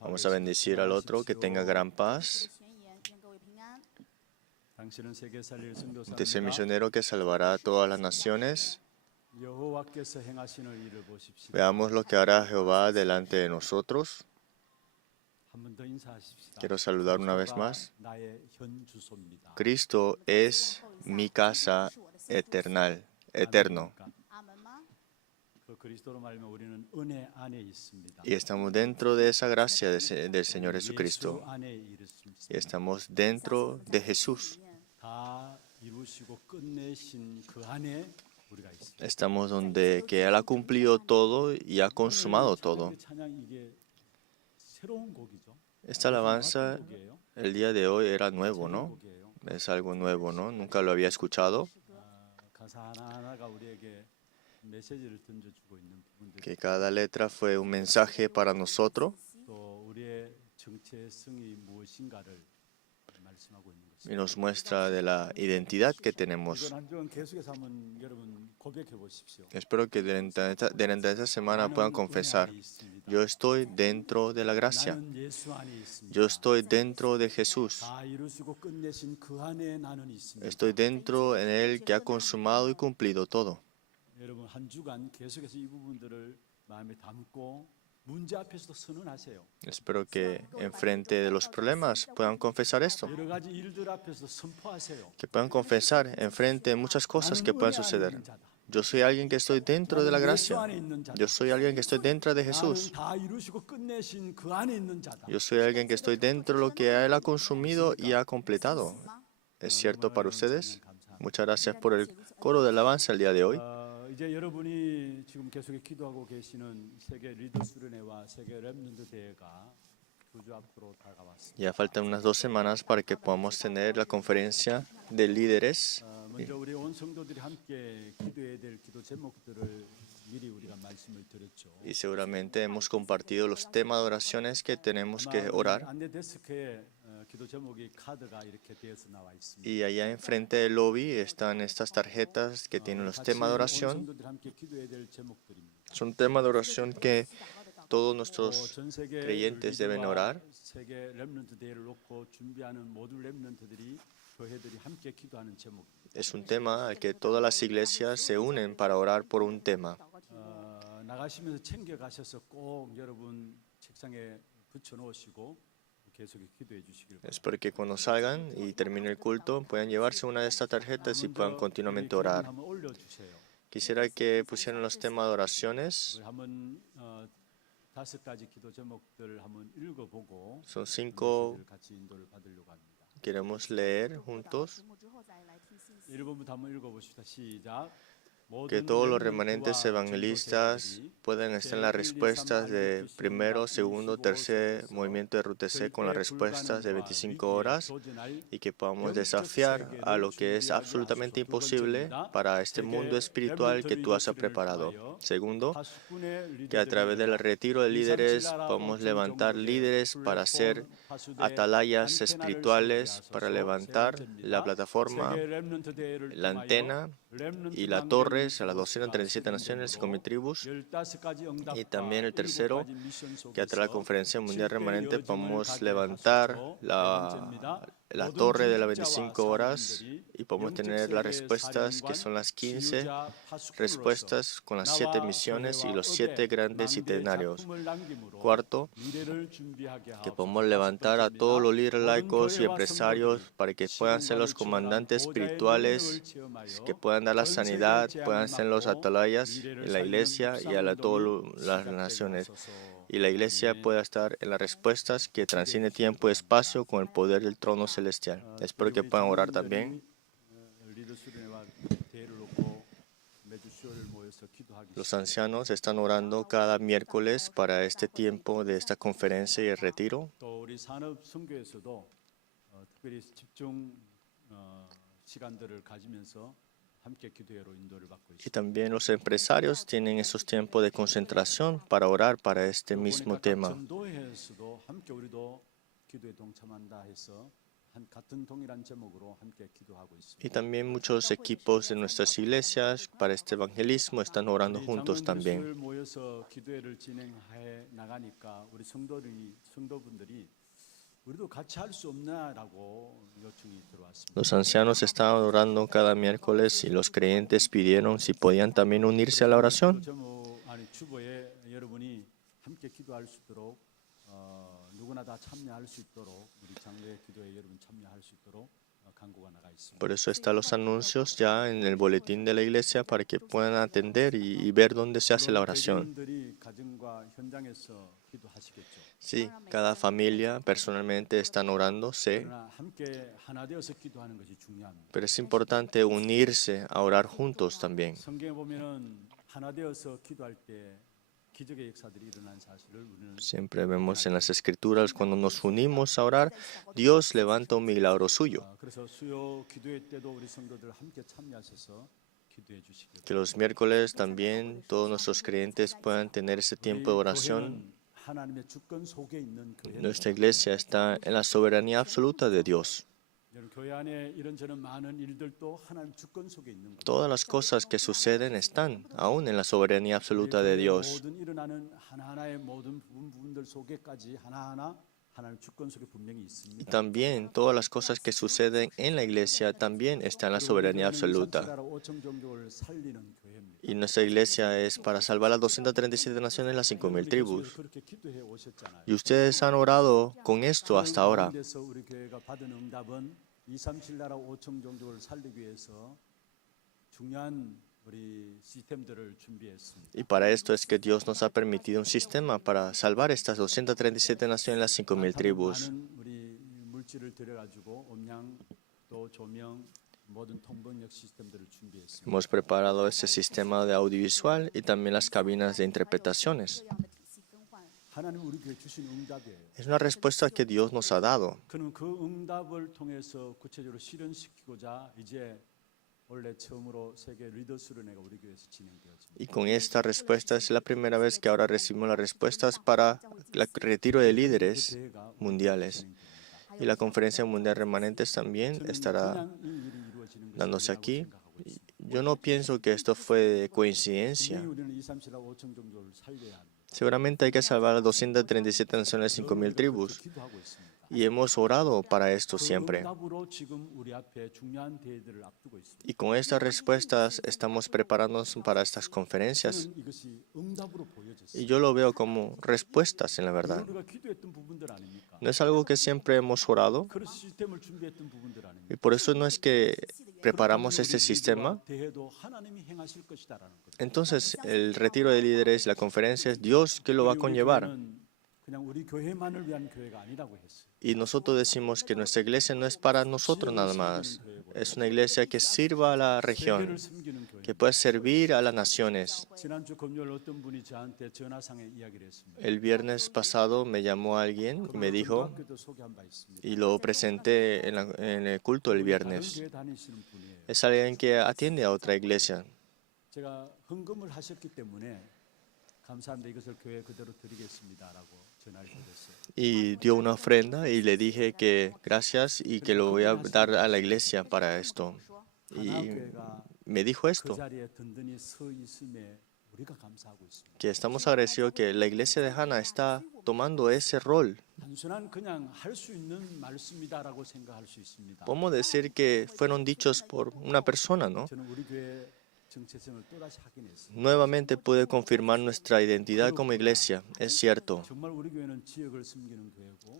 Vamos a bendecir al otro, que tenga gran paz. Este es el misionero que salvará a todas las naciones. Veamos lo que hará Jehová delante de nosotros. Quiero saludar una vez más. Cristo es mi casa eterno. Y estamos dentro de esa gracia del Señor Jesucristo. Y estamos dentro de Jesús. Estamos donde que Él ha cumplido todo y ha consumado todo. Esta alabanza el día de hoy era nuevo, ¿no? Es algo nuevo, ¿no? Nunca lo había escuchado. Que cada letra fue un mensaje para nosotros. Y nos muestra de la identidad que tenemos. Espero que durante esta semana puedan confesar: yo estoy dentro de la gracia. Yo estoy dentro de Jesús. Estoy dentro en Él que ha consumado y cumplido todo. Espero que enfrente de los problemas puedan confesar esto. Que puedan confesar enfrente de muchas cosas que puedan suceder. Yo soy alguien que estoy dentro de la gracia. Yo soy alguien que estoy dentro de Jesús. Yo soy alguien que estoy dentro de lo que Él ha consumido y ha completado. ¿Es cierto para ustedes? Muchas gracias por el coro de alabanza el día de hoy. 이제 여러분이 지금 계속 기도하고 계시는 세계 리더스 르네와 세계 렘넌트 대회가 두 주 앞으로 다가왔습니다. Ya faltan unas 2 semanas para que podamos tener la conferencia de líderes. 먼저 우리 온 성도들이 함께 기도해야 될 기도 제목들을 미리 우리가 말씀을 드렸죠. Y seguramente hemos compartido los temas de oraciones que tenemos que orar. 안내 데스크에 기도 제목이 카드가 이렇게 되어서 나와 있습니다. Y allá enfrente del lobby están estas tarjetas que tienen los temas de oración. 성도들이 함께 기도해야 될 제목들입니다. Son temas de oración que todos nuestros creyentes deben orar. 세계 렘넌트 대회를 놓고 준비하는 모든 렘넌트들이 교회들이 함께 기도하는 제목입니다. Es un tema al que todas las iglesias se unen para orar por un tema. 나가시면서 챙겨 가셔서 꼭 여러분 책상에 붙여 놓으시고 계속 기도해 주시길 바랍니다. Espero que cuando salgan y termine el culto puedan llevarse una de estas tarjetas y puedan continuamente orar. 한번 올려 주세요. Quisiera que pusieran los temas de oraciones. 우리 한번 5가지 기도 제목들을 한번 읽어 보고 Son 5. 같이 인도를 받으려고 합니다. Queremos leer juntos. 1번부터 한번 읽어 보십시다. 시작. Que todos los remanentes evangelistas puedan estar en las respuestas de primero, segundo, tercer movimiento de RUTC con las respuestas de 25 horas y que podamos desafiar a lo que es absolutamente imposible para este mundo espiritual que tú has preparado. Segundo, que a través del retiro de líderes podamos levantar líderes para hacer atalayas espirituales, para levantar la plataforma, la antena y la torre a las 237 naciones con mis tribus. Y también el tercero, que a través de la Conferencia Mundial Remanente podamos levantar la torre de las 25 horas y podemos tener las respuestas que son las 15 respuestas con las 7 misiones y los 7 grandes itinerarios. Cuarto, que podamos levantar a todos los líderes laicos y empresarios para que puedan ser los comandantes espirituales, que puedan dar la sanidad, puedan ser los atalayas en la iglesia y a todas las naciones. Y la iglesia pueda estar en las respuestas que transciende tiempo y espacio con el poder del trono celestial. Espero que puedan orar también. Los ancianos están orando cada miércoles para este tiempo de esta conferencia y el retiro. Y también los empresarios tienen esos tiempos de concentración para orar para este mismo tema. 같은 동일한 제목으로 함께 기도하고 있습니다. Y también muchos equipos de nuestras iglesias para este evangelismo están orando 우리 juntos 장로님들 también. 수요일 모여서 기도회를 진행해 나가니까 우리 성도분들이 우리도 같이 할 수 없나라고 요청이 들어왔습니다. Los ancianos estaban orando cada miércoles y los creyentes pidieron si podían también unirse a la oración. 주보에 여러분이 함께 기도할 수 있도록 누구나 다 참여할 수 있도록 우리 장로의 기도에 여러분 참여할 수 있도록 간구가 나가 있습니다. Por eso están los anuncios ya en el boletín de la iglesia para que puedan atender y ver dónde se hace la oración. 개개인들이 가정과 현장에서 기도하시겠죠. Sí, cada familia personalmente están orando, sé, 그러나 함께 하나 되어서 기도하는 것이 중요합니다. pero es importante unirse a orar juntos también. 성경에 보면은 하나 되어서 기도할 때 기적의 역사들이 일어난 사실을 우리는 Siempre vemos en las escrituras cuando nos unimos a orar, Dios levanta un milagro suyo. 그래서 수요 기도회 때도 우리 성도들 함께 참여하셔서 기도해 주시기 Que los miércoles también todos nuestros creyentes puedan tener ese tiempo de oración. 하나님의 주권 속에 있는 교회. Nuestra iglesia está en la soberanía absoluta de Dios. 여러분 교회 안에 이런저런 많은 일들도 하나님 주권 속에 있는 거예요. Todas las cosas que suceden están aún en la soberanía absoluta de Dios. 모든 일어나는 하나하나의 모든 부분들 속에까지 하나하나 하나님 주권 속에 분명히 Y 있습니다. también todas las cosas que suceden en la iglesia también están en la soberanía absoluta. 5천 종족을 살리는 교회입니다. Y nuestra iglesia es para salvar las 237 naciones, las 5,000 tribus. 그렇게 기도해 오셨잖아요. Y ustedes han orado con esto hasta ahora. 가운데서 우리 교회가 받은 응답은 237 나라 5천 종족을 살리기 위해서 중요한 우리 시스템들을 준비했습니다. Y para esto es que Dios nos ha permitido un sistema para salvar estas 237 naciones, las 5,000 tribus. 많은 우리 물질을 들여가지고 음량 또 조명 모든 통번역 시스템들을 준비했습니다. Hemos preparado este sistema de audiovisual y también las cabinas de interpretaciones. 하나님 우리 교회 주신 응답이에요. Es una respuesta que Dios nos ha dado. 그는 그 응답을 통해서 구체적으로 실현시키고자 이제 원래 처음으로 세계 리더스 수련회가 우리 교회에서 진행되었습니다. Y con esta respuesta es la primera vez que ahora recibimos las respuestas para el retiro de líderes 대회가 mundiales. Y la conferencia mundial remanentes también estará 그냥 이 일이 이루어지는 것이 dándose 아니라고 aquí. 생각하고 있습니다. Yo no pienso que esto fue de coincidencia. 분명히 우리는 237하고 5천 종족을 살려야 합니다. Seguramente hay que salvar a las 237 naciones, 5,000 tribus. 기도하고 있습니다. Y hemos orado para esto 그 siempre. 응답으로 지금 우리 앞에 중요한 대회들을 앞두고 있습니다. Y con estas respuestas estamos preparándonos para estas conferencias. 저는 이것이 응답으로 보여졌어요. Y yo lo veo como respuestas en la verdad. 우리가 기도했던 부분들 아닙니까? ¿No es algo que siempre hemos orado? 그런 시스템을 준비했던 부분들 아닙니까? Y por eso no es que preparamos este sistema. 대회도 하나님이 행하실 것이다라는 것. Entonces, el retiro de líderes, la conferencia, es Dios que lo va a conllevar. 그냥 우리 교회만을 위한 교회가 아니라고 했어요. Y nosotros decimos que nuestra iglesia no es para nosotros nada más. Es una iglesia que sirva a la región, 세계를 섬기는 교회. que puede servir a las naciones. 지난주 금요일 어떤 분이 저한테 전화상에 이야기를 했습니다. El viernes pasado me llamó alguien y me dijo, 학교도 소개한 바 있습니다. y lo presenté en el culto el 다른 viernes. 교회 다니시는 분이에요. Es alguien que atiende a otra iglesia. 제가 헌금을 하셨기 때문에 감사합니다. 이것을 교회 그대로 드리겠습니다라고 전화를 드렸어요. Y dio una ofrenda y le dije que gracias y que lo voy a dar a la iglesia para esto. Y 하나교회가 me dijo 그 esto, 자리에 든든히 서 있음에 우리가 감사하고 있습니다. que estamos agradecidos que la iglesia de Hannah está tomando ese rol. 단순한 그냥 할 수 있는 말씀이다라고 생각할 수 있습니다. Podemos decir que fueron dichos por una persona, ¿no? 저는 우리 교회 정체성을 또다시 확인했습니다. Nuevamente pude confirmar nuestra identidad como iglesia. Es cierto, 정말 우리 교회는 지역을 섬기는 교회고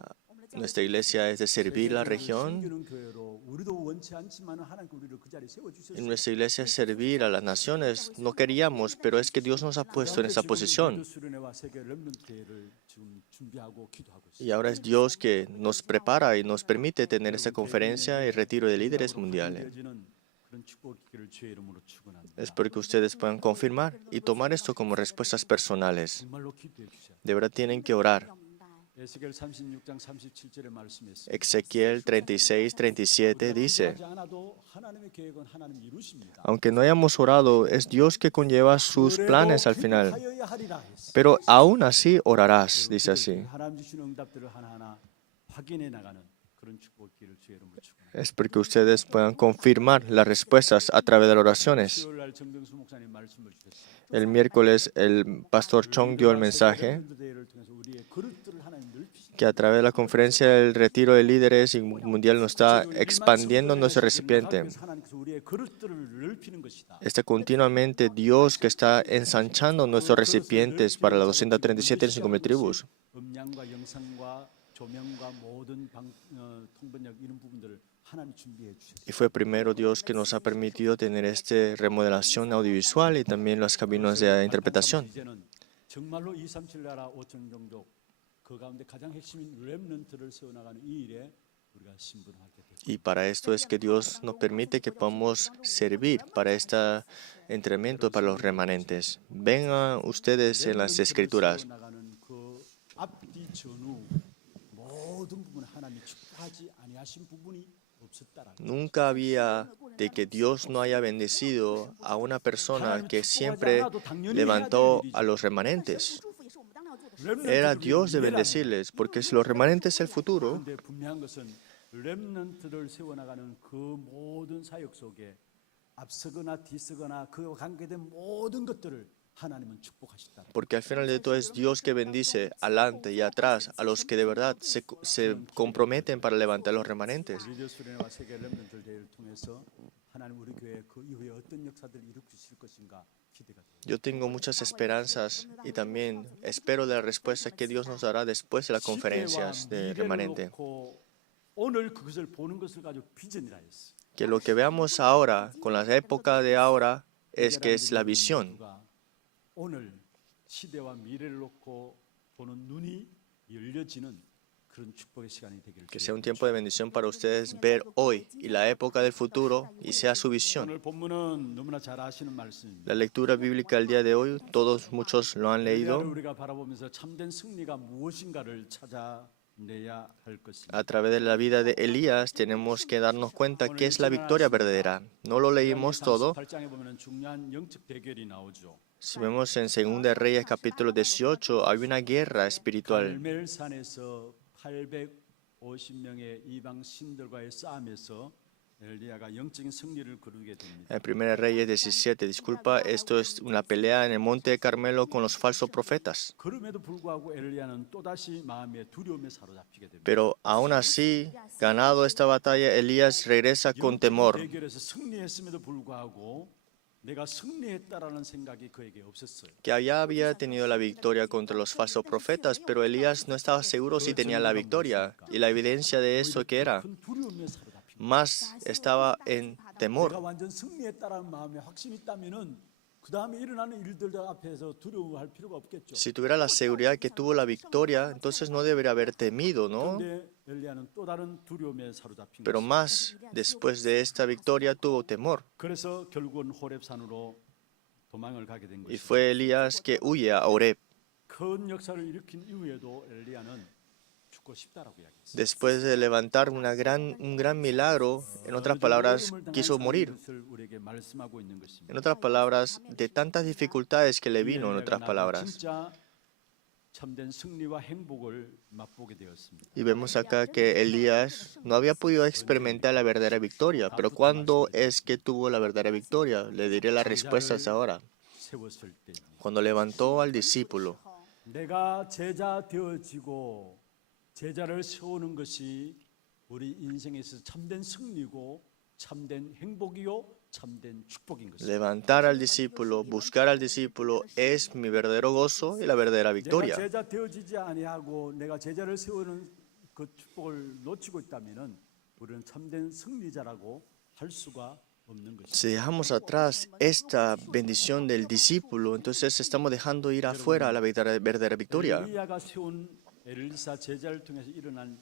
nuestra iglesia es de servir la 세계를 región. 섬기는 교회로 우리도 원치 않지만 하나님께 우리를 그 자리에 세워 Y 주셨어요. nuestra iglesia es servir a las naciones. No queríamos, pero es que Dios nos ha puesto en esa posición. 수련회와 세계 렘넌트 대회를 지금 준비하고 기도하고 있습니다. Y ahora es Dios que nos prepara y nos permite tener esa conferencia y retiro de líderes mundiales. 그런 축복 기회를 주의 이름으로 축원합니다. Es porque ustedes puedan confirmar y tomar esto como respuestas personales. 정말로 기도해 주셔야 De verdad tienen que orar. 에스겔 36장 37절의 말씀에서 Ezequiel 36, 37 dice, 하지 않아도 하나님의 계획은 하나님 이루십니다. aunque no hayamos orado, es Dios que conlleva sus planes al final. 기도하여야 하리라 했어요. Pero aún así orarás, dice así. 하나님 주신 응답들을 하나하나 확인해 나가는 그런 축복 기를 주의 이름으로 축원합니다. es porque ustedes puedan confirmar las respuestas a través de las oraciones. 수요일 날 정병수 목사님 말씀을 주셨어요. El miércoles el pastor Chong dio el mensaje 대회를 통해서 우리의 그릇들을 하나님 넓히시고 que a través de la conferencia del retiro de líderes y mundial nos está expandiendo nuestro recipiente. 하나님께서 우리의 그릇들을 넓히는 것이다. Está continuamente Dios que está ensanchando nuestros recipientes para las 237 en 5,000 tribus. 음량과 영상과 조명과 모든 통번역 이런 부분들을 하나님 준비해 주셨어요. Y fue primero Dios que nos ha permitido tener esta remodelación audiovisual y también las cabinas de interpretación. 이제는 정말로 237 나라 5천 종족 그 가운데 가장 핵심인 렘넌트를 세워나가는 이 일에 우리가 신분하게 됐고 Y para esto es que Dios nos permite que podamos servir para este entrenamiento para los remanentes. Vengan ustedes en las escrituras. 세워나가는 그 앞뒤 전후 모든 부분 하나님이 축복하지 아니하신 부분이 없었다라는 Nunca había de que Dios no haya bendecido a una persona que siempre levantó a los remanentes. Era Dios de bendecirles, porque si los remanentes es el futuro, 그런데 분명한 것은 렘넌트를 세워나가는 그 모든 사역 속에 앞서거나 뒤서거나 그와 관계된 모든 것들을 하나님은 축복하시다. porque al final de todo es Dios que bendice adelante y atrás a los que de verdad se comprometen para levantar los remanentes. 리더 수련회와 세계 렘넌트 대회를 통해서 하나님 우리 교회 그 이후에 어떤 역사들을 일으키실 것인가 기대가 됩니다. Yo tengo muchas esperanzas y también espero de la respuesta que Dios nos dará después de las conferencias de remanente. 오늘 그것을 보는 것을 가지고 비전이라 했어. Que lo que veamos ahora, con la época de ahora, es que es la visión. 오늘 시대와 미래를 놓고 보는 눈이 열려지는 그런 축복의 시간이 되기를 Que sea un tiempo de bendición para ustedes ver hoy y la época del futuro y sea su visión. 오늘 본문은 너무나 잘 아시는 말씀입니다. La lectura bíblica del día de hoy, muchos lo han 엘리야를 leído. 우리가 바라보면서 참된 승리가 무엇인가를 찾아내야 할 것입니다. A través de la vida de Elías tenemos que darnos cuenta qué es la victoria verdadera. No lo leímos todo. 48장에 보면 중요한 영적 대결이 나오죠. Si vemos en 2 Reyes capítulo 18, hay una guerra espiritual. 갈멜산에서 850명의 이방 신들과의 싸움에서 엘리야가 영적인 승리를 거두게 됩니다. En 1 Reyes 17, disculpa, esto es una pelea en el monte de Carmelo con los falsos profetas. 그럼에도 불구하고 엘리야는 또다시 마음의 두려움에 사로잡히게 됩니다. Pero aún así, ganado esta batalla, Elías regresa con temor. 대결에서 승리했음에도 불구하고 내가 승리했다라는 생각이 그에게 없었어요. Que ya había tenido la victoria contra los falsos profetas, pero Elías no estaba seguro si tenía la victoria. Y la evidencia de eso que era, 큰 두려움에 사로잡힌 거예요. más estaba en 내가 temor. 완전 승리했다라는 마음에 확신이 있다면은 그 다음에 일어나는 일들 앞에서 두려워할 필요가 없겠죠. Si tuviera la seguridad que tuvo la victoria, entonces no debería haber temido, ¿no? 그런데 엘리야는 또 다른 두려움에 사로잡힌 Pero 거예요. más después de esta victoria tuvo temor. 그래서 결국은 호렙산으로 도망을 가게 된 Y 것이죠. fue Elías que huye a Oreb. 큰 역사를 일으킨 이후에도 엘리야는 죽고 싶다라고 이야기했어요. Después de levantar un gran milagro, en otras palabras, quiso morir. 것을 우리에게 말씀하고 있는 것입니다. En otras palabras, de tantas dificultades que le vino, en otras palabras. 진짜 참된 승리와 행복을 맛보게 되었습니다. Y vemos acá que Elías no había podido experimentar la verdadera victoria. Pero ¿cuándo es que tuvo la verdadera victoria? Le diré las respuestas ahora. 세웠을 때 Cuando levantó al discípulo. 내가 제자 되어지고 제자를 세우는 것이 우리 인생에서 참된 승리고 참된 행복이요 참된 축복인 것입니다. Levantar al discípulo, buscar al discípulo es mi verdadero gozo y la verdadera 내가 victoria. 제자 되어지지 아니하고 내가 제자를 세우는 그 축복을 놓치고 있다면은 우리는 참된 승리자라고 할 수가 없는 것입니다. Si dejamos atrás esta bendición del discípulo, entonces estamos dejando ir afuera la verdadera victoria. 엘리야가 세운 엘리사 제자를 통해서 일어난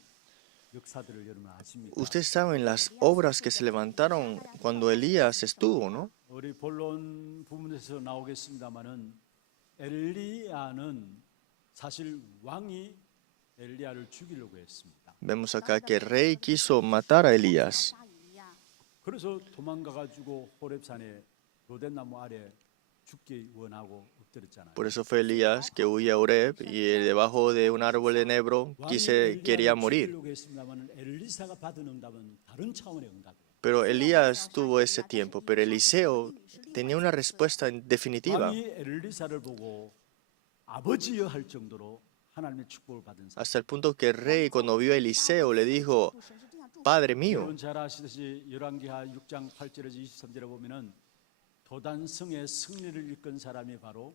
역사들을 여러분 아십니까? Ustedes saben las obras que se levantaron cuando Elías estuvo, ¿no? 우리 본론 부분에서 나오겠습니다만은 엘리야는 사실 왕이 엘리야를 죽이려고 했습니다. Vemos acá que el rey quiso matar a Elías. 그래서 도망가 가지고 호렙산에 로덴나무 아래 죽기 원하고 엎드렸잖아요. Por eso fue Elías que huía a Horeb y debajo de un árbol de enebro quería morir. 죽이려고 했습니다만 엘리사가 받은 응답은 다른 차원의 응답이에요. Pero Elías tuvo ese tiempo, pero Eliseo tenía una respuesta definitiva. 왕이 엘리사를 보고 아버지여 할 정도로 하나님의 축복을 받은 사람. Hasta el punto que el rey, cuando vio a Eliseo, le dijo, Padre mío. 여러분 잘 아시듯이 열왕기하 6장 8절에서 23절에 보면은 도단성의 승리를 이끈 사람이 바로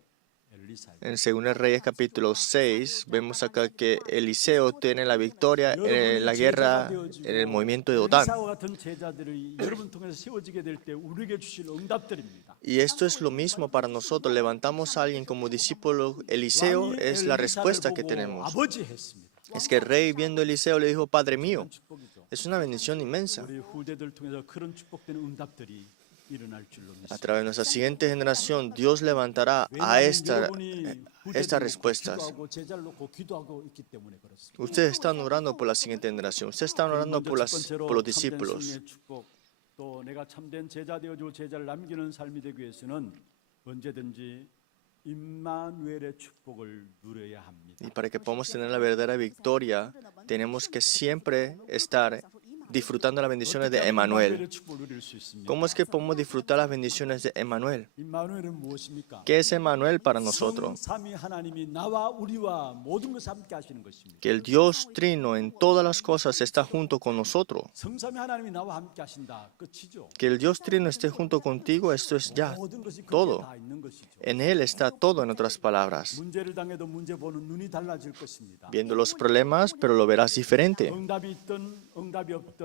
엘리사예요. En 2 Reyes capítulo 6 vemos acá que Eliseo tiene la victoria en la guerra en el movimiento de Dotán. 엘리사와 같은 제자들이 여러분 통해서 세워지게 될 때 우리에게 주실 응답들입니다. Y esto es lo mismo para nosotros. Levantamos a alguien como discípulo. Eliseo es la respuesta que tenemos. 아버지 했습니다. Es que el rey viendo a Eliseo le dijo, Padre mío. 축복이죠. Es una bendición inmensa. 우리 후대들 통해서 그런 축복된 응답들이 일어날 줄로 A 믿습니다. través de nuestra siguiente generación, Dios levantará a estas respuestas. 제자를 놓고 기도하고 있기 때문에 그렇습니다. Ustedes están orando por la siguiente generación. Ustedes están orando por los discípulos. 참된 승리의 축복, 또 내가 참된 제자 되어주고 제자를 남기는 삶이 되기 위해서는 언제든지 임마누엘의 축복을 누려야 합니다. Y para que podamos tener la verdadera victoria, tenemos que siempre estar disfrutando las bendiciones de Emmanuel. 임마누엘의 축복을 누릴 수 있습니다. ¿Cómo es que podemos disfrutar las bendiciones de Emmanuel? 임마누엘은 무엇입니까? ¿Qué es Emmanuel para nosotros? 성삼위 하나님이 나와 우리와 모든 것을 함께 하시는 것입니다. Que el Dios Trino en todas las cosas está junto con nosotros. 성삼위 하나님이 나와 함께 하신다. 끝이죠. Que el Dios Trino esté junto contigo, esto es ya 모든 것이 todo. 거기에 다 있는 것이죠. En Él está todo, en otras palabras. 문제를 당해도 문제 보는 눈이 달라질 것입니다. Viendo los problemas, pero lo verás diferente. 응답이 있든 응답이 없든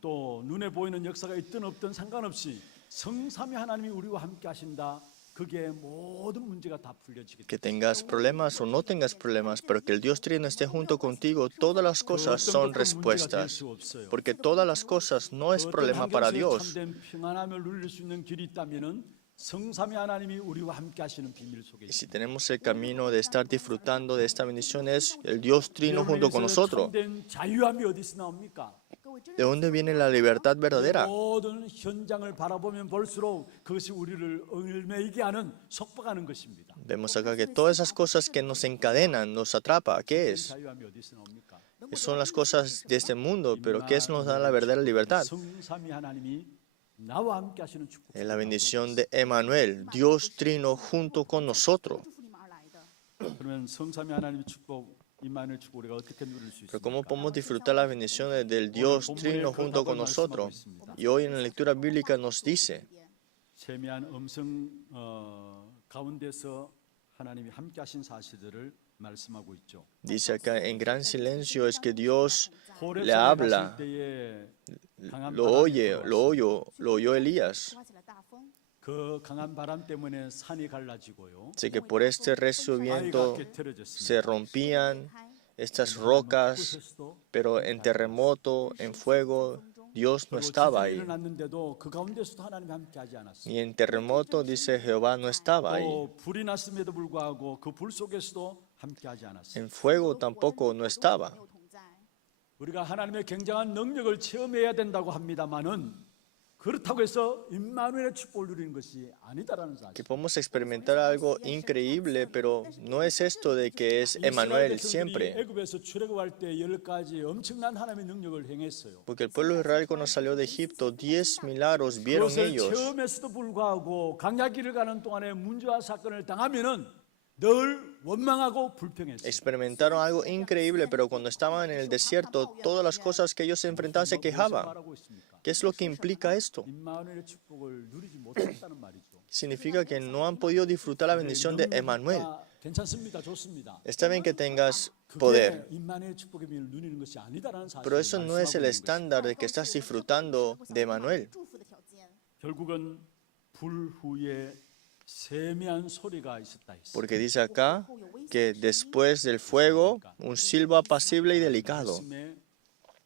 또 눈에 보이는 역사가 있든 없든 상관없이 성삼위 하나님이 우리와 함께 하신다. 그게 모든 문제가 다 풀려지게 Que tengas problemas o no tengas problemas, pero que el Dios Trino esté junto contigo, todas las cosas son respuestas. Porque todas las cosas no es problema para Dios. 참된 평안함을 누릴 수 있는 길이 있다면은 성삼위 하나님이 우리와 함께 하시는 비밀 속에 Y si tenemos el camino de estar disfrutando de esta bendición, es el Dios Trino junto con nosotros. 참된 자유함이 어디서 나옵니까? ¿De dónde viene la libertad verdadera? 모든 현장을 바라보면 볼수록 그것이 우리를 얽매이게 하는 속박하는 것입니다. Vemos acá que todas esas cosas que nos encadenan, nos atrapa. ¿Qué es? 자유함이 어디서 나옵니까? Son las cosas de este mundo, pero ¿qué nos da la verdadera libertad? 성삼위 하나님이 나와 함께 하시는 축복. Es la bendición de Emmanuel, Dios Trino junto con nosotros. 그러면 성삼위 하나님의 축복, 임마누엘 축복 우리가 어떻게 누릴 수 Pero 있습니까? ¿cómo podemos disfrutar las bendiciones del Dios Trino junto con nosotros? Y hoy en la lectura bíblica nos dice, 세미한 음성 가운데서 하나님이 함께 하신 사실들을 말씀하고 있죠. dice acá, en gran silencio es que Dios 호렙산에 le habla, 갔을 때에 강한 lo 바람이 oyó Elías. 그 강한 바람 때문에 산이 갈라지고요. Sé que por este recio viento se rompían estas rocas, pero en terremoto, en fuego, Dios no estaba ahí. 일어났는데도 그 가운데서도 하나님이 함께 하지 않았어요. Y en terremoto, dice Jehová, no estaba ahí. 또 불이 났음에도 불구하고 그 불 속에서도 함께 하지 않았어요. En fuego tampoco no estaba. 우리가 하나님의 굉장한 능력을 체험해야 된다고 합니다만은 그렇다고 해서 임마누엘의 축복을 누리는 것이 아니다라는 사실. Que podemos experimentar algo increíble, pero no es esto de que es Emmanuel siempre. 애굽에서 출애굽할 때 10가지 엄청난 하나님의 능력을 행했어요. Porque el pueblo de Israel cuando salió de Egipto, 10 milagros vieron 그것을 ellos. 체험했어도 불구하고 강야길을 가는 동안에 문제와 사건을 당하면은 늘 원망하고 불평했어요. Experimentaron algo increíble, pero cuando estaban en el desierto, todas las cosas que ellos se enfrentaban se quejaban. 말하고 있습니까? ¿Qué es lo que implica esto? 임마누엘의 축복을 누리지 못했다는 말이죠. Significa que no han podido disfrutar la bendición de Emmanuel. 괜찮습니다. 좋습니다. Está bien que tengas poder, 그게 임마누엘 축복의 비밀을 누리는 것이 아니다라는 사실을 pero eso no es el 말씀하고 있는 estándar de que estás disfrutando de Emmanuel. 것입니다. 결국은 불 후에 세미한 소리가 있었다 했어요. Porque dice acá que después del fuego, un silbo apacible y delicado. 말씀에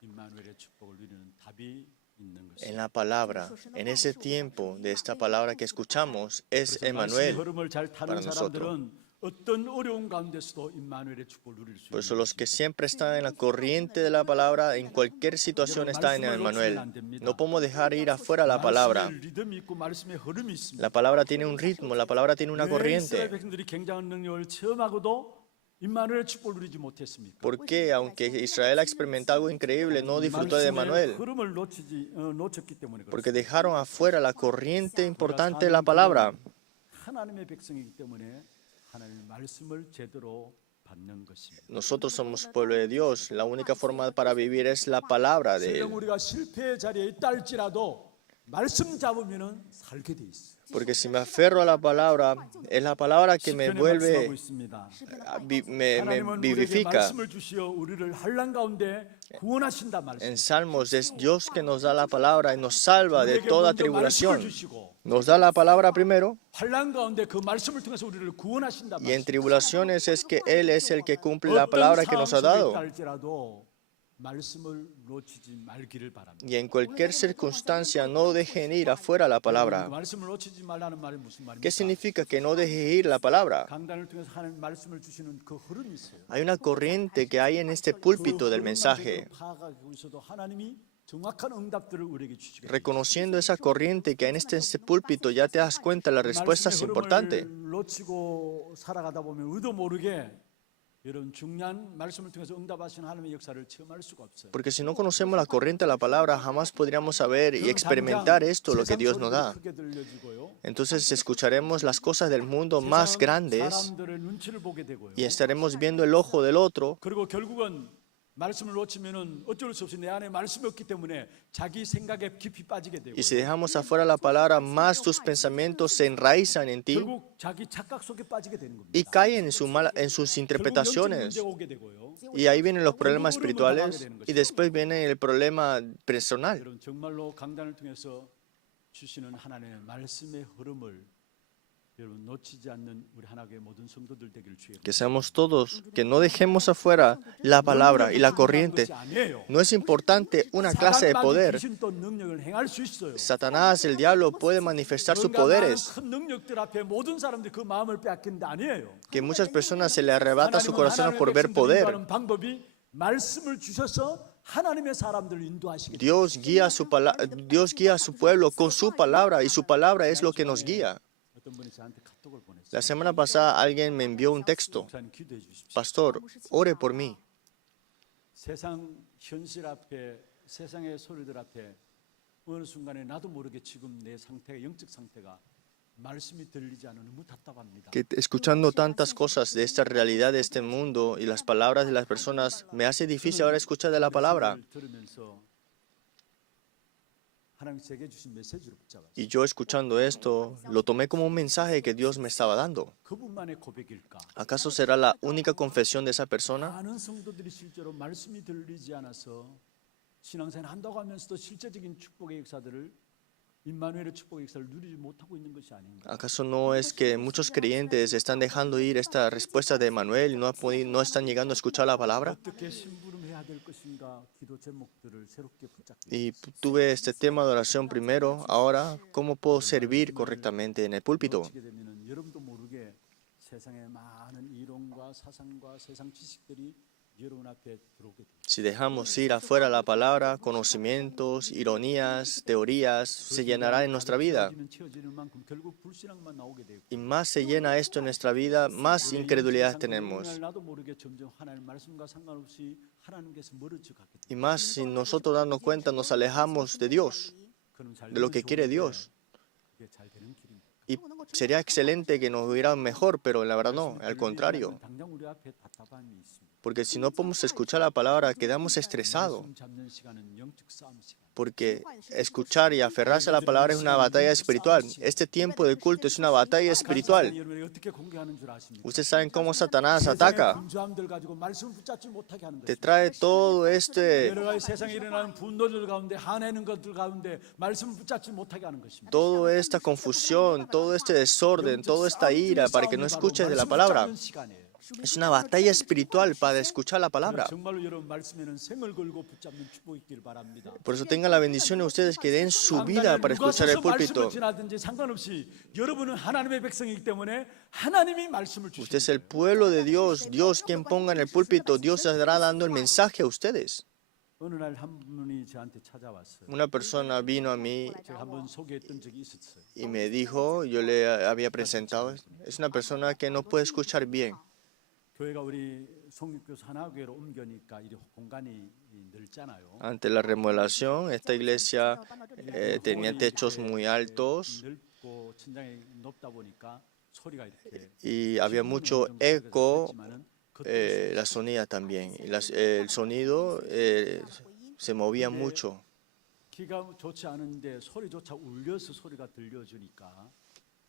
임마누엘의 축복을 누리는 답이 있는 것입니다. En la palabra, en ese tiempo de esta palabra que escuchamos, es 말씀의 Emmanuel. 흐름을 잘 para 타는 nosotros. 사람들은 어떤 어려운 가운데서도 임마누엘의 축복을 누릴 수 Por eso 있는 los que siempre están en la corriente de la palabra, en cualquier situación están en Emmanuel. No podemos dejar ir afuera la palabra. 말씀의 리듬이 있고 말씀의 흐름이 있습니다. La palabra tiene un ritmo, la palabra tiene una 왜 이스라엘 corriente. 백성들이 굉장한 능력을 체험하고도 임마누엘의 축복을 누리지 못했습니까? Porque aunque Israel ha experimentado algo increíble, no disfrutó de Emmanuel. 흐름을 놓쳤기 때문에 Porque 그렇습니다. dejaron afuera la corriente importante de la palabra. 하나님의 백성이기 때문에 하나님의 말씀을 제대로 받는 것입니다. Nosotros somos pueblo de Dios. La única forma para vivir es la palabra de 설령 Él. 우리가 실패의 자리에 있다 할지라도 말씀 잡으면은 살게 돼 있어요. Porque si me aferro a la palabra, es la palabra que me 시편에 말씀하고 vuelve, 있습니다. me 하나님은 우리에게 vivifica. 말씀을 주시어 우리를 환난 가운데 구원하신다 말씀. En Salmos es Dios que nos da la palabra y nos salva de 우리에게 toda 먼저 말씀을 tribulación. 주시고 Nos da la palabra primero 환난 가운데 그 말씀을 통해서 우리를 구원하신다 y en 말씀. tribulaciones es que Él es el que cumple la palabra que nos ha dado. 할지라도 말씀을 놓치지 말기를 바랍니다. Y en cualquier circunstancia no dejen ir afuera la palabra. 말씀을 놓치지 말라는 말이 무슨 말입니까? ¿Qué significa que no deje ir la palabra? 강단을 통해서 하나님 말씀을 주시는 그 흐름이 있어요. Hay una corriente que hay en este púlpito del mensaje. 파악하고 있어도 하나님이 정확한 응답들을 우리에게 주시겠습니다. Reconociendo esa corriente que hay en este púlpito, ya te das cuenta, la respuesta es importante. 놓치고 살아가다 보면 의도 모르게 이런 중요한 말씀을 통해서 응답하시는 하나님의 역사를 체험할 수가 없어요. Porque si no conocemos la corriente de la palabra, jamás podríamos saber y experimentar esto, lo que Dios nos da. 크게 들려지고요. Entonces escucharemos las cosas del mundo más grandes 사람들의 눈치를 보게 되고요. y estaremos viendo el ojo del otro. 그리고 결국은 말씀을 놓치면은 어쩔 수 없이 내 안에 말씀이 없기 때문에 자기 생각에 깊이 빠지게 되고 Y si dejamos afuera la palabra, más tus pensamientos se enraizan en ti 결국 자기 착각 속에 빠지게 되는 겁니다. y caen en sus 결국 영적 interpretaciones. 문제가 오게 되고요. Y ahí vienen los problemas espirituales y después viene el problema personal. 여러분 정말로 강단을 통해서 주시는 하나님의 말씀의 흐름을 여러분 놓치지 않는 우리 하나님의 모든 성도들 되기를 주의. Que seamos todos, que no dejemos afuera la palabra y la corriente. No es importante una clase de poder. 또 능력을 행할 수 있어요. Satanás, el diablo, puede manifestar sus 뭔가 많은 poderes, 큰 능력들 앞에 모든 사람들이 그 마음을 빼앗기는 게 아니에요. que muchas personas se le arrebata su 하나님은 corazón 하나님의 por ver 백성들을 poder. 인도하는 방법이 말씀을 주셔서 하나님의 사람들을 인도하시게. Dios guía a su pueblo con su palabra y su palabra es lo que nos guía. 어떤 분이 저한테 카톡을 보냈어요. La semana pasada alguien me envió un texto. 목사님 기도해 주십시오. Pastor, ore por mí. 세상 현실 앞에 세상의 소리들 앞에 어느 순간에 나도 모르게 지금 내 상태가 영적 상태가 말씀이 들리지 않으면 너무 답답합니다. Que escuchando tantas cosas de esta realidad de este mundo y las palabras de las personas, me hace difícil ahora escuchar de la palabra. 들으면서 하나님 제게 주신 메시지로 붙잡았어요. Y yo escuchando esto, lo tomé como un mensaje que Dios me estaba dando. 그분만의 고백일까? ¿Acaso será la única confesión de esa persona? 많은 성도들이 실제로 말씀이 들리지 않아서 신앙생활 한다고 하면서도 실제적인 축복의 역사들을 임마누엘의 축복의 역사를 누리지 못하고 있는 것이 아닌가? ¿Acaso no es que muchos creyentes están dejando ir esta respuesta de Manuel y no están llegando a escuchar la palabra? 어떻게 심부름해야 될 것인가? 기도 제목들을 새롭게 붙잡고 Y tuve este tema de oración primero. Ahora, ¿cómo puedo servir correctamente en el púlpito? 놓치게 되면은 여러분도 모르게 세상의 많은 이론과 사상과 세상 지식들이 여러분 앞에 들어오게 됩니다. Si dejamos ir afuera la palabra, conocimientos, ironías, teorías, se llenará en nuestra vida. 채워지는 만큼 결국 불신앙만 나오게 되고 Y más se llena esto en nuestra vida, más incredulidad tenemos. 나도 모르게 점점 하나님 말씀과 상관없이 하나님께서 멀어져 가게 됩니다. Y más si nosotros dando cuenta nos alejamos de Dios, 그는 잘 de lo que quiere Dios. 그게 잘 되는 길입니다. Y sería excelente que nos hubiera mejor, pero la verdad no, al contrario. 당장 우리 앞에 답답함이 있습니다. Porque si no podemos escuchar la palabra, quedamos estresados. 말씀 잡는 시간은 영적 싸움 시간. Porque escuchar y aferrarse a la palabra es una batalla espiritual. Este tiempo de culto es una batalla espiritual. 여러분이 어떻게 공격하는 줄 아십니까? Ustedes saben cómo Satanás ataca. 분주함들 가지고 말씀을 붙잡지 못하게 하는 Te 것입니다. trae todo este, 여러 가지 세상에 일어나는 분노들 가운데 화내는 것들 가운데 말씀을 붙잡지 못하게 하는 것입니다. toda esta confusión, todo este desorden, toda esta ira para que no escuches de la palabra. 시간이에요. Es una batalla espiritual para escuchar la palabra. 정말로 여러분 말씀에는 생을 걸고 붙잡는 축복이 있길 바랍니다. Por eso tengan la bendición de ustedes que den su vida 강단에 para 누가 escuchar el 서서 púlpito. 말씀을 지나든지 상관없이 여러분은 하나님의 백성이기 때문에 하나님이 말씀을 Usted es 주시는 el pueblo de Dios. Dios quien ponga en el púlpito. Dios estará dando el mensaje a ustedes. 어느 날 한 분이 저한테 찾아왔어요. Una persona vino a mí 제가 한번 소개했던 적이 있었어요. y me dijo, yo le había presentado, es una persona que no puede escuchar bien. 교회가 우리 성육교수 하나교회로 옮겨니까 이 공간이 넓잖아요. Ante la remodelación, esta iglesia tenía techos muy altos 넓고 천장이 높다 보니까 소리가 이렇게 y había mucho eco, la sonida también. Y el sonido se movía mucho. 귀가 좋지 않은데 소리조차 울려서 소리가 들려주니까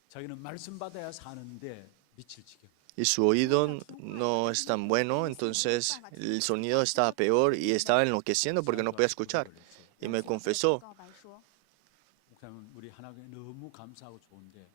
자기는 말씀 받아야 사는데 미칠 지경. Y su oído no es tan bueno, entonces el sonido estaba peor y estaba enloqueciendo porque no podía escuchar. Y me confesó, 목사님 우리 하나교회 너무 감사하고 좋은데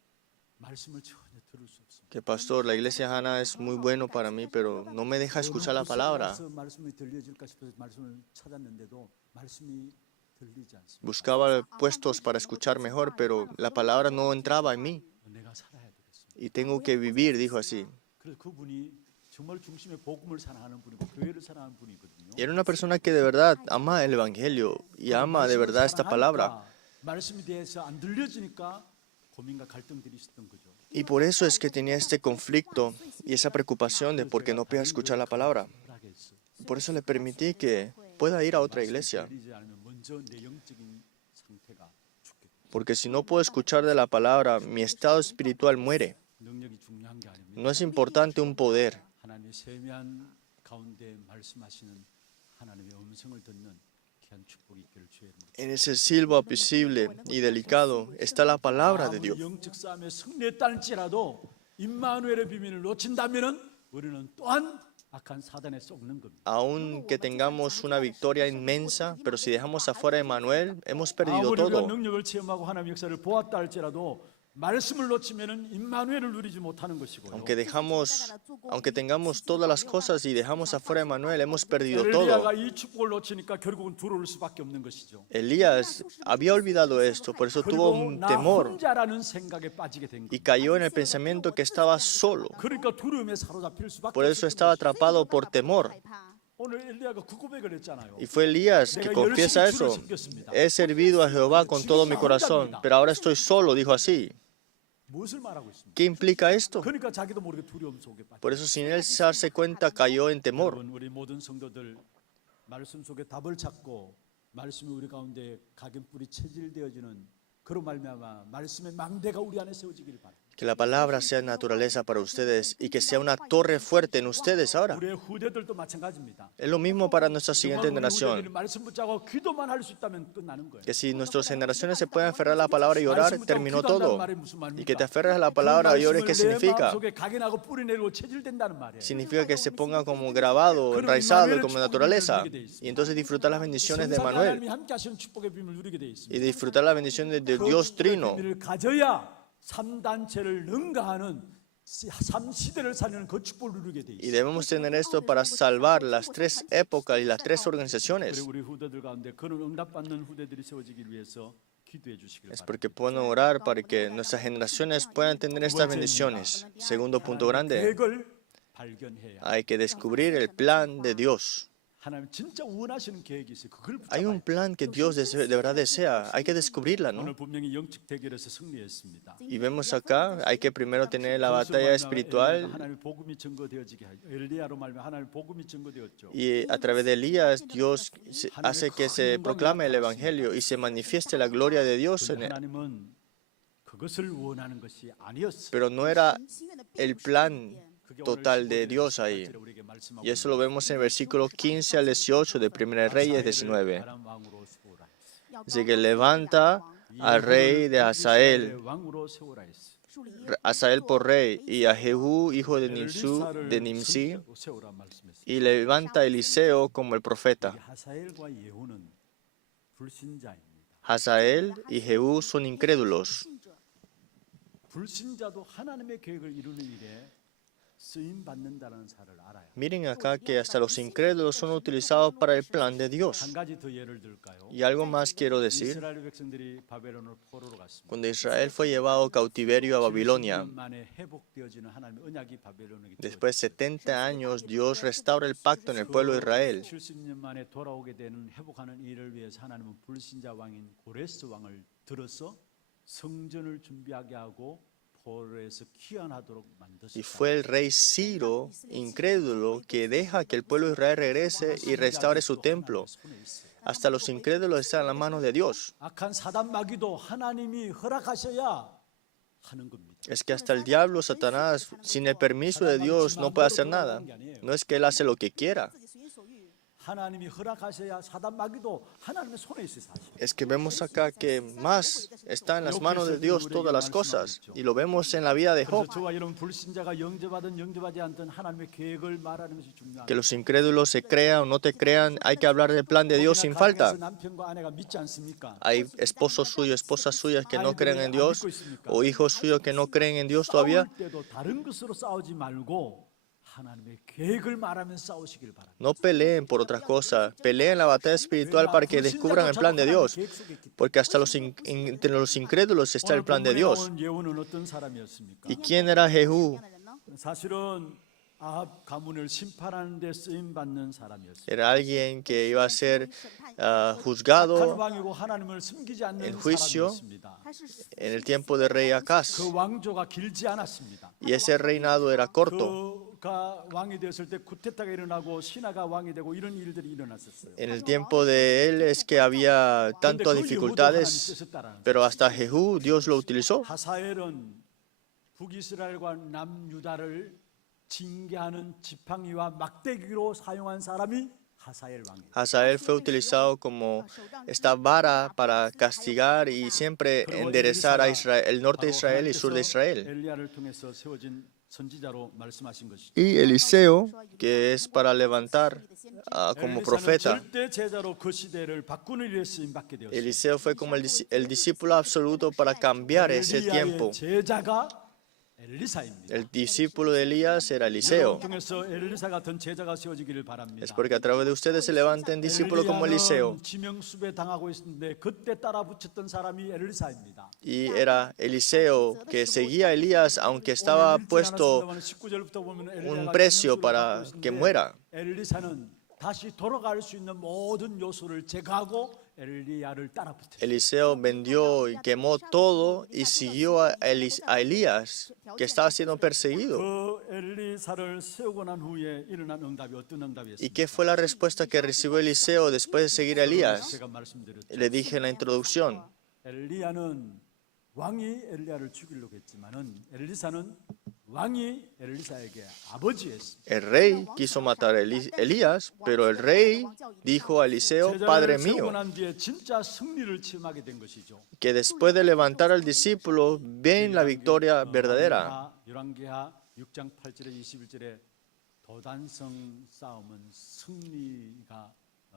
말씀을 전혀 들을 수 없습니다. que pastor, la iglesia Hana es muy bueno para mí, pero no me deja escuchar la palabra. 말씀이 들려질까 싶어서 말씀을 찾았는데도 말씀이 들리지 않습니다. Buscaba puestos para escuchar mejor, pero la palabra no entraba en mí. 내가 살아야 되겠습니다. Y tengo que vivir, dijo así. 그래서 그분이 정말 중심에 복음을 사랑하는 분이고 교회를 사랑하는 분이거든요. Y era una persona que de verdad ama el Evangelio y ama de verdad esta palabra. 말씀에 대해서 안 들려지니까 고민과 갈등들이 있었던 거죠. Y por eso es que tenía este conflicto y esa preocupación de por qué no podía escuchar la palabra. Por eso le permití que pueda ir a otra iglesia. 들리지 않으면 먼저 내 영적인 상태가 죽게. Porque si no puedo escuchar de la palabra, mi estado espiritual muere. 능력이 중요한 게 아닙니다. No es importante un poder. 하나님의 세미한 가운데 말씀하시는 하나님의 음성을 듣는 귀한 축복이 있기를 주의 이름으로. En ese silbo apacible y delicado está la palabra de Dios. 영적 싸움에 승리했다할지라도 임마누엘의 비밀을 놓친다면은 우리는 또한 악한 사단에 썩는 겁니다. Aunque tengamos una victoria inmensa, pero si dejamos afuera a Emmanuel, hemos perdido 아무리 우리가 todo. 능력을 체험하고 하나님의 역사를 보았다 할지라도 말씀을 놓치면은 임마누엘을 누리지 못하는 것이고요. Aunque tengamos todas las cosas y dejamos afuera a Emmanuel, hemos perdido todo. 엘리야가 이 축복을 놓치니까 결국은 두려울 수밖에 없는 것이죠. Elías había olvidado esto, por eso tuvo 그리고 un 나 temor 혼자라는 생각에 빠지게 된 y 거예요. cayó en el pensamiento que estaba solo. 그러니까 두려움에 사로잡힐 수밖에 Por eso 없었던 estaba 거예요. atrapado por temor. 오늘 엘리야가 그 고백을 했잖아요. Y fue Elías que confiesa eso. He servido a Jehová con todo mi corazón, pero ahora estoy solo, dijo así. 무엇을 말하고 있습니까? ¿Qué implica esto? 그러니까 자기도 모르게 두려움 속에 빠져. Por eso sin él darse cuenta cayó en temor. 여러분, 우리 모든 성도들 말씀 속에 답을 찾고 말씀이 우리 가운데 각인뿌리 체질되어지는 그로 말미암아 말씀의 망대가 우리 안에 세워지길 바랍니다. Que la palabra sea naturaleza para ustedes y que sea una torre fuerte en ustedes ahora. 우리의 후대들도 마찬가지입니다. Es lo mismo para nuestra siguiente 정말 우리 후대들이 generación. 말씀 붙잡고 기도만 할 수 있다면 끝나는 거예요. Que si nuestras generaciones se pueden aferrar a la palabra y orar, terminó todo. Y que te aferres a la palabra y ores, ¿qué significa? 속에 각인하고 뿌리내리고 체질된다는 말이에요. Significa que se ponga como grabado, enraizado, como naturaleza. Y entonces disfrutar las bendiciones de 성삼위 Manuel. 하나님이 함께 하시는 축복의 비밀을 누리게 돼 있습니다. Y disfrutar las bendiciones del Dios 그 Trino. 비밀을 가져야 3단체를 능가하는 3시대를 살리는 그 축복을 누리게 돼 Y 있어요. debemos tener esto para salvar las tres épocas y las tres organizaciones. 그리고 우리 후대들 가운데 그런 응답받는 후대들이 세워지기 위해서 기도해 주시길 Es 바랍니다. porque pueden orar para que nuestras generaciones puedan tener estas bendiciones. Segundo punto grande, 계획을 발견해야. hay que descubrir el plan de Dios. 하나님 진짜 원하시는 계획이 있어요. 그걸 Hay un 붙잡아야. plan que Dios de verdad desea. Hay que descubrirla, 오늘 ¿no? 분명히 영적 대결에서 승리했습니다. Y vemos acá, hay que primero tener la batalla espiritual 하나님의 복음이 증거되어지게 하여 엘리야로 말하면 하나님의 복음이 증거되었죠. y a través de Elías Dios hace que se proclame el Evangelio y se manifieste la gloria de Dios en él. 하나님은 그것을 원하는 것이 아니었어요. Pero no era el plan 그게 오늘 total de 15절에 Dios ahí. 우리에게 말씀하고 Y eso lo vemos en el versículo 15 al 18 de 1 Reyes 19. 아람 왕으로 세우라. Dice que levanta al rey de Hazael, 왕으로 세우라 했어. Hazael por rey, y a Jehú, hijo de Nimsi, 선지자로 세우라 말씀했어요. y levanta a Eliseo como el 이 profeta. 하사엘과 예후는 불신자입니다. Hazael y Jehú son incrédulos. 불신자도 하나님의 계획을 이루는 일에 쓰임 받는다는 사실을 알아야. Miren acá que hasta los incrédulos son utilizados para el plan de 한 Dios. 가지 더 예를 들까요? Y algo más quiero decir. 이스라엘 백성들이 바벨론을 포로로 갔습니다. Cuando Israel fue llevado cautiverio a Babilonia, 70년 만에 회복되어지는 하나님의 언약이 바벨론에게 después de 70 años, Dios restaura el pacto en el pueblo de Israel. 70년 만에 돌아오게 되는 회복하는 일을 위해서 하나님은 불신자 왕인 고레스 왕을 들어서 성전을 준비하게 하고 포로에서 귀환하도록 Y 만드셨다. fue el rey Ciro, incrédulo, que deja que el pueblo de Israel regrese y restaure su templo. Hasta los incrédulos están en la mano de Dios. 악한 사단 마귀도 하나님이 허락하셔야 하는 겁니다. Es que hasta el diablo, Satanás, sin el permiso de Dios, no puede hacer nada. No es que él hace lo que quiera. 하나님이 허락하셔야 사단 마귀도 하나님의 손에 있어요, 사실. Es que vemos acá que más está en las manos de Dios todas las cosas. Y lo vemos en la vida de Job. 그래서 저와 여러분 불신자가 영접하든 영접하지 않든 하나님의 계획을 말하는 것이 중요합니다. Que los incrédulos se crean o no te crean, hay que hablar del plan de Dios sin falta. 남편과 아내가 믿지 않습니까? Hay esposos suyos, esposas suyas que no creen en Dios, o hijos suyos que no creen en Dios todavía. 싸울 때도 다른 것으로 싸우지 말고 하나님의 계획을 말하면서 싸우시길 바랍니다. No peleen por otra cosa, peleen la batalla espiritual para que descubran el plan de Dios, porque hasta entre los incrédulos está el plan de Dios. 예후는 어떤 사람이었습니까? ¿Y quién era Jehú? 사실은 아합 가문을 심판하는 데 쓰임 받는 사람이었습니다. Era alguien que iba a ser 악한 juzgado 왕이고 하나님을 숨기지 않는 en juicio 사람이었습니다. en el tiempo del rey Acaz. 그 왕조가 길지 않았습니다. Y ese reinado era corto. 그가 왕이 되었을 때 쿠데타가 일어나고 신하가 왕이 되고 이런 일들이 일어났었어요. En el tiempo de él es que había tantas dificultades, pero hasta Jehú Dios lo utilizó. 하사엘은 북이스라엘과 남유다를 징계하는 지팡이와 막대기로 사용한 사람이 하사엘 왕이에요. Hazael fue utilizado como esta vara para castigar y siempre enderezar a Israel, el norte de Israel y sur de Israel. 엘리야를 통해서 세워진 선지자로 말씀하신 것이죠. Y Eliseo, que es para levantar como 엘리사는 profeta. 절대 제자로 그 시대를 바꾸는 일에 쓰임 받게 되었습니다. Eliseo fue como el discípulo absoluto para cambiar ese tiempo. 제자가 엘리사입니다. El discípulo de Elías era Eliseo. 통해서 엘리사 같은 제자가 세워지기를 바랍니다. Es porque a través de ustedes se levanten discípulos como Eliseo. 지명수배 당하고 있는데 그때 따라 붙였던 사람이 엘리사입니다. Y era Eliseo que seguía a Elías aunque estaba puesto un precio para que muera. 엘리사는 다시 돌아갈 수 있는 모든 요소를 제거하고 엘리야를 따라 붙였어요. Eliseo vendió y quemó todo y siguió a Elías, que estaba siendo perseguido. 그 엘리사를 세우고 난 후에 일어난 응답이 어떤 ¿Y 응답이었습니까? qué fue la respuesta que recibió Eliseo después de seguir a Elías? 제가 말씀드렸죠. Le dije en la introducción. 엘리야는 왕이 엘리야를 죽이려고 했지만은 엘리사는 왕이 엘리사에게 아버지였습니다. El rey quiso matar a Elías, pero el rey dijo a Eliseo, Padre 세우고 mío, 난 뒤에 진짜 승리를 체험하게 된 것이죠. que después de levantar al discípulo ven la victoria verdadera. 열왕기하 6장 8절에 21절에 도단성 싸움은 승리가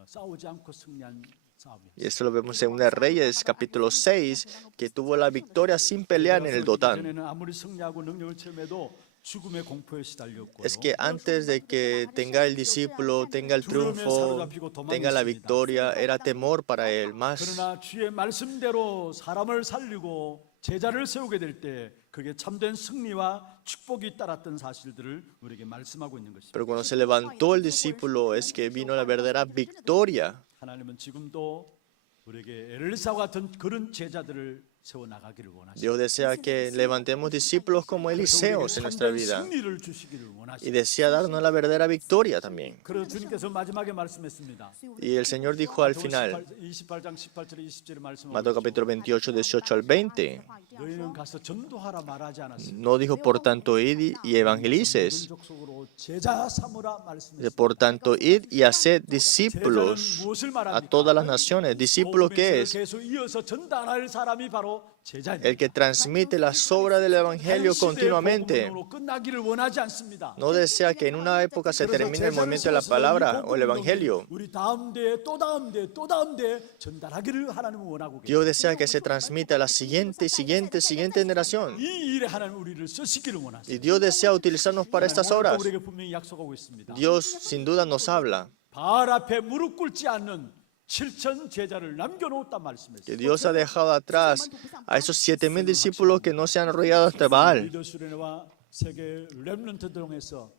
싸우지 않고 승리한 싸움이었어요. Y esto lo vemos en 1 Reyes capítulo 6, que tuvo la victoria sin pelear en el Dotán. 전에는 아무리 승리하고 능력을 체험해도 죽음의 공포에 시달렸고요. Es que antes de que tenga el discípulo, tenga el triunfo, tenga la victoria, era temor para él más. 그러나 주의 말씀대로 사람을 살리고 제자를 세우게 될 때 그게 참된 승리와 축복이 따랐던 사실들을 우리에게 말씀하고 있는 것입니다. Pero cuando se levantó el discípulo es que vino la verdadera victoria. 하나님은 지금도 우리에게 엘리사와 같은 그런 제자들을 세워 나가기를 원하십니다. Dios desea que levantemos discípulos como Eliseos en nuestra vida 승리를 주시기를 y 원하십니다. desea darnos la verdadera victoria también. 그래서 주님께서 마지막에 말씀했습니다. Y el Señor dijo al final, 28장 18절에 20절에 Mateo 말씀하고 capítulo 28, 18 al 20, 너희는 가서 전도하라 말하지 않았습니다. no dijo por tanto id y evangelices, 모든 족속으로 제자 삼으라 말씀했습니다. por tanto id y haced 제자는 discípulos 무엇을 a 말합니까? todas las naciones. ¿Discípulo qué es? 계속 이어서 전달할 사람이 바로 바로 제자입니다. el que transmite las obras del Evangelio continuamente. 끝나기를 원하지 않습니다. No desea que en una época se termine el movimiento de la palabra o el Evangelio. 우리 다음 대에 또 다음 대에 또 다음 대에 전달하기를 하나님은 원하고 계십니다. Dios desea que se transmita a la siguiente generación. 이 일에 하나님 우리를 쓰시기를 원하십니다. Y Dios desea utilizarnos para estas obras. 우리에게 분명히 약속하고 있습니다. Dios sin duda nos habla 바알 앞에 무릎 꿇지 않는 7천 제자를 남겨놓았단 말씀이었어요. que Dios ha dejado atrás a esos 7,000 discípulos que no se han arrodillado ante Baal. 리더수련회와 세계 렘넌트 동에서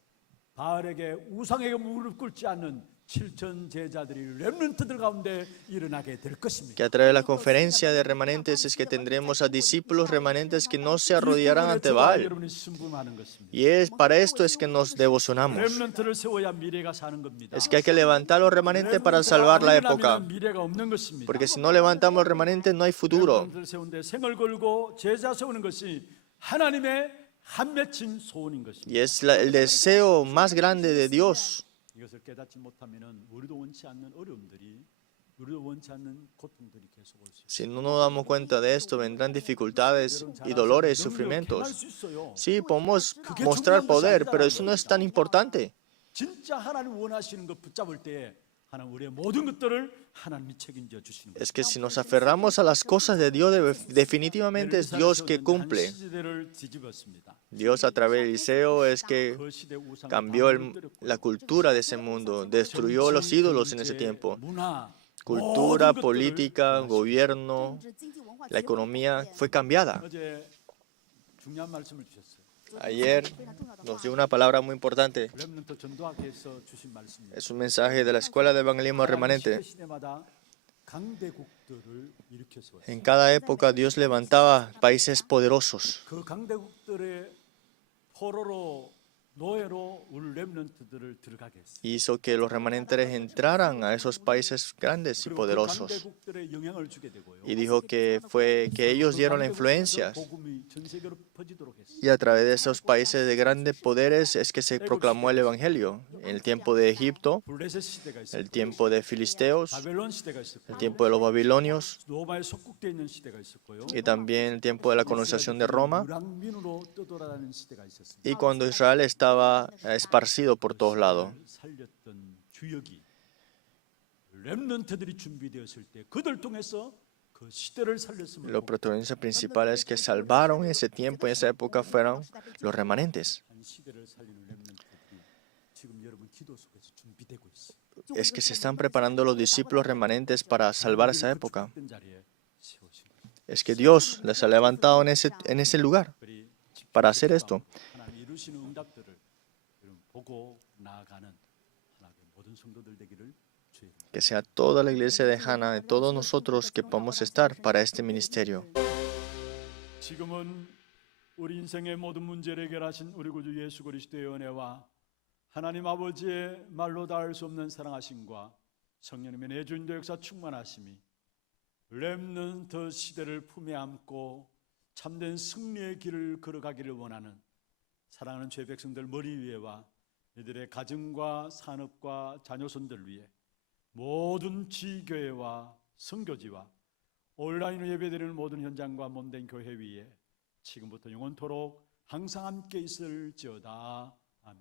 바알에게 우상에게 무릎 꿇지 않는 7천 제자들이 렘넌트들 가운데 일어나게 될 것입니다. Que a través de la conferencia de remanentes es que tendremos a discípulos remanentes que no se arrodillarán ante Baal. 여러분이 순분하는 것입니다. Y para esto es que nos devocionamos. 렘넌트를 세워야 미래가 사는 겁니다. Es que hay que levantar los remanentes para salvar la época. 미래가 없는 것입니다. Porque si no levantamos los remanentes no hay futuro. 렘넌트를 세운데 생을 걸고 제자 세우는 것이 하나님의 한 맺힌 소원인 것입니다. Y es el deseo más grande de Dios. 이것을 깨닫지 못하면은 우리도 원치 않는 어려움들이 우리도 원치 않는 고통들이 계속 올 수 있습니다. Si no nos damos cuenta de esto, vendrán dificultades y dolores y sufrimientos. Sí, podemos mostrar poder, pero eso no es tan importante. 진짜 하나님 원하시는 것 붙잡을 때에 하나님 우리의 모든 것들을 하나님이 책임져 주시는 거예요. Es que si nos aferramos a las cosas de Dios, definitivamente es Dios que cumple. 시대를 뒤집었습니다. Dios a través de Eliseo es que 그 시대 우상을 cambió 다 무너뜨렸고 la cultura de ese mundo, destruyó los ídolos en ese tiempo. 문화, Cultura, 모든 것들을 política, gobierno, la economía fue cambiada. 어제 중요한 말씀을 주셨어요. Ayer nos dio una palabra muy importante. 렘넌트 전도학에서 주신 말씀입니다. Es un mensaje de la Escuela de Evangelismo Remanente. 시대마다 강대국들을 일으켜 세웠어요. En cada época Dios levantaba países poderosos 그 강대국들의 포로로 노예로 우리 렘넌트들을 들어가게 했어요. y hizo que los remanentes entraran a esos países grandes y 그리고 그 poderosos. 강대국들의 영향을 주게 되고요. Y dijo que ellos dieron las influencias. 복음이 전 세계로 퍼지도록 했어요. Y a través de esos países de grandes poderes es que se proclamó el Evangelio. En el tiempo de Egipto, 블레셋 시대가 있었고, el tiempo de Filisteos, 바벨론 시대가 있었고, el tiempo de los babilonios 로마에 속국되어 있는 시대가 있었고요. y también el tiempo de la colonización de Roma. 유랑민으로 떠돌아다니는 시대가 있었습니다. Y cuando Israel estaba esparcido por todos lados. 살렸던 주역이 렘넌트들이 준비되었을 때 그들 통해서 그 시대를 살렸음을 Los protagonistas principales que salvaron en ese tiempo, en esa época, fueron los remanentes. 한 시대를 살리는 렘넌트들이 지금 여러분 기도 속에서 준비되고 있어요. Es que se están preparando los discípulos remanentes para salvar esa época. 그 자리에 세우신 거예요. Es que Dios les ha levantado en ese lugar 특별히 para hacer esto. 하나님 이루시는 응답들을 여러분 보고 나아가는 하나님의 모든 성도들 되기를 주의 이름으로 Que sea toda la iglesia de Hannah, de todos nosotros que podamos estar para este ministerio. 지금은 우리 인생의 모든 문제를 해결하신 우리 구주 예수 그리스도의 은혜와 하나님 아버지의 말로 닿을 수 없는 사랑하심과 성령님의 내주인도 역사 충만하심이 렘넌트 시대를 품에 안고 참된 승리의 길을 걸어가기를 원하는 사랑하는 죄 백성들 머리 위에와 이들의 가정과 산업과 자녀손들 위해 모든 지교회와 선교지와 온라인으로 예배드리는 모든 현장과 몸된 교회 위에 지금부터 영원토록 항상 함께 있을지어다. 아멘.